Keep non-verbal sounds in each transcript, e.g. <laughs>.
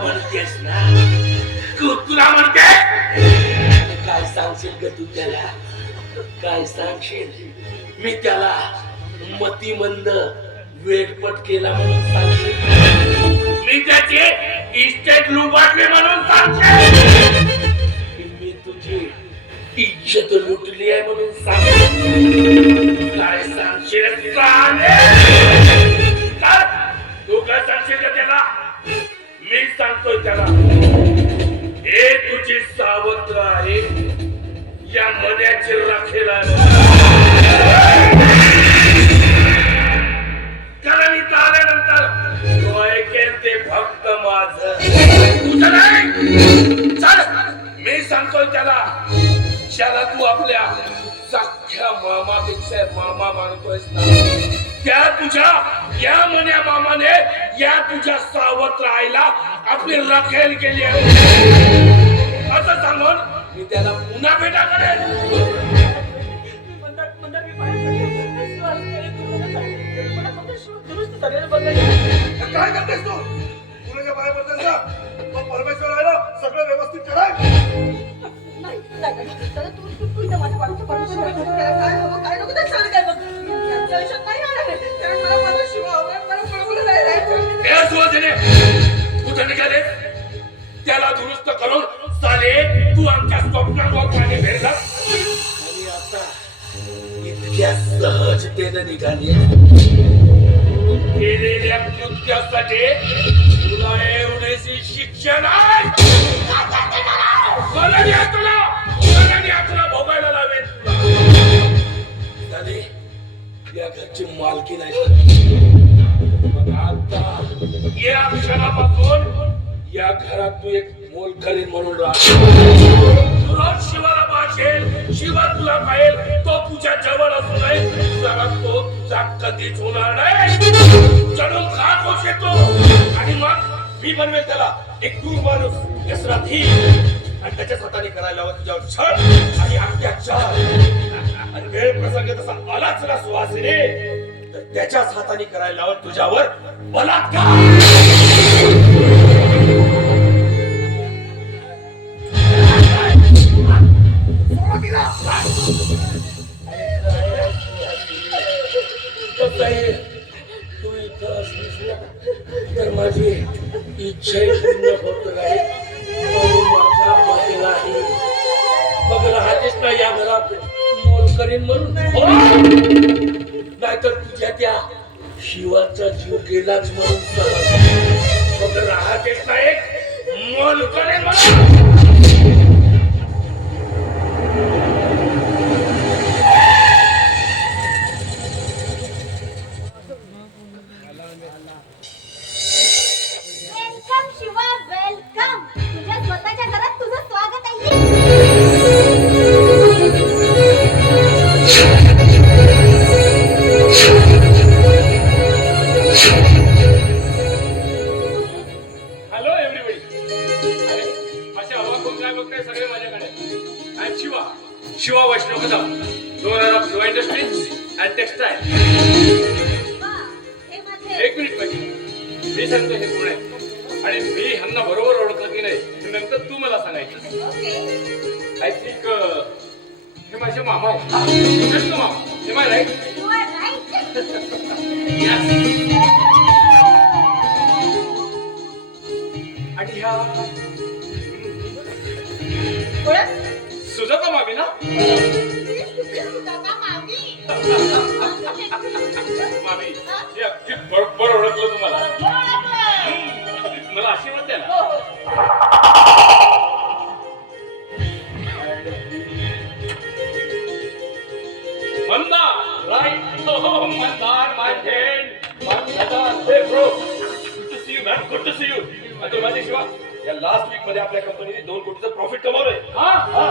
म्हणतेस ना तू तुला म्हणते काय सांगशील ग तू त्याला काय सांगशील मी त्याला मतीमंद वेटपट केला म्हणून सांगशील. मी त्याचे इस्टेट लुबाडले म्हणून सांगशील मी तुझी इज्जत लुटली आहे म्हणून सांग काय सांगशील सावत्र आहे. या मन्याची राखेल कारण इथं आल्यानंतर तो ऐकेल ते फक्त माझ. तुझं नाही? चल मी सांगतोय त्याला. ज्याला तू आपल्या सख्या मामापेक्षा मामा मानतोयस ना त्या तुझ्या या मन्या मामाने या तुझ्या सावत्र आईला आपली रखेल केली आहे. असं सांगून मी त्याला पुन्हा भेटा करेन. काय करतेस तू? तुला बाहेर पडतेस ना? मग परमेश्वर आहे ना? सगळं व्यवस्थित कराय. त्याला दुरुस्त करून तू आमच्या स्वप्नात आणि आता इतक्या सहजतेनं निघाली केलेल्या कृत्यासाठी तुला शिक्षण आहे तुला तुला भोगायला लावेल या घरची मालकी नाही आता या क्षणापासून या घरात तू एक मोल करीन म्हणून राहतो कधीच होणार नाही. चढून खात होत येतो. आणि मग मी बनवेल त्याला एक दूर माणूस यसरा थी आणि त्याच्या स्वतःने करायला हवं तुझ्यावर छळ आणि अत्याचार आणि वेळ प्रसंग तसा आलाच ना सुवासिने तर त्याच्याच हाताने करायला हवं तुझ्यावर बलात्कार. तर माझी इच्छाही पूर्ण होत नाही. माझा आहे. मग राहतेस ना या घरात. मोल करीन म्हणून. हो! नाहीतर तुझ्या त्या शिवाचा जीव गेलाच म्हणून मग राहतेस ना एक मोल करेन म्हणून. वेलकम शिवा वेलकम तुझ्या स्वतःच्या घरात तुझं स्वागत आहे. हॅलो एव्हरीबडी अरे असे हवा कोण काय बघताय सगळे माझ्याकडे? Shiva Shiva Vaishnav Kadam owner of Shiva industries and textile वा, हे माझे एक मिनिट पाहिजे मी सांगतो हे कोण आहे? आणि मी ह्यांना बरोबर ओळखलं की नाही हे नंतर तू मला सांगायचं. आय थिंक हे माझे मामा आहे मामा. हे माय राईट आणि ह्या? सुजाता मामी ना? <laughs> Mandar, right? Oh, Mandar, my friend. Mandar, hey bro. Good to see you, man. Good to see you. आता माझे शिवा या लास्ट वीकमध्ये आपल्या कंपनीने दोन कोटीचं प्रॉफिट कमावलंय हा हा.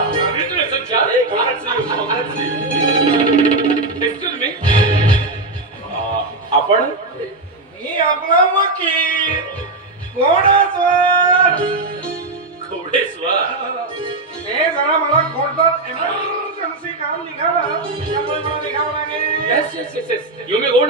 अं, आपण मी आपला वकील घोडेस्वार हे जरा मला कोर्टात एमर्जन्सी काम निघालं. त्यामुळे मला निघावं लागेल. Yes yes yes yes you may go